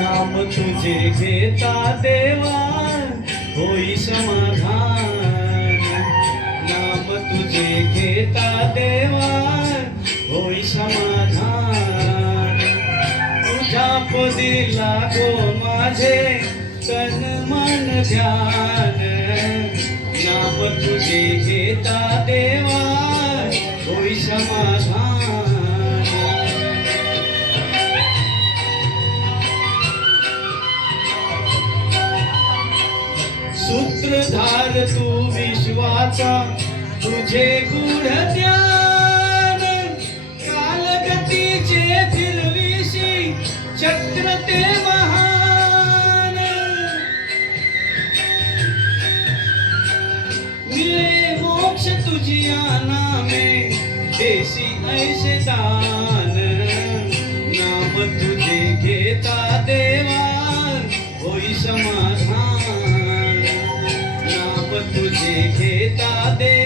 नाम तुझे घेता देवा होई समाधान। नाम तुझे घेता देवा होई समाधान। तुझ्या पदी लागो माझे तन मन ध्यान। नाम तुझे घेता देवा होई समाधान। सूत्रधार तू विश्वाचा, तुझे गुढ ज्ञान. चक्र ते महान. मिळे मोक्ष तुझिया नामे देशी ऐसे दान. नाम तुझे घेता देवा होई समाधान घेता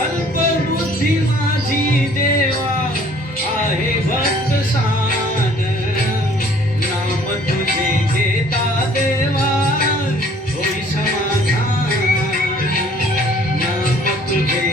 अल्पबुद्धी माझी देवा आहे भक्त सान. नाम तुझे देवा होई समाधान. नाम तुझे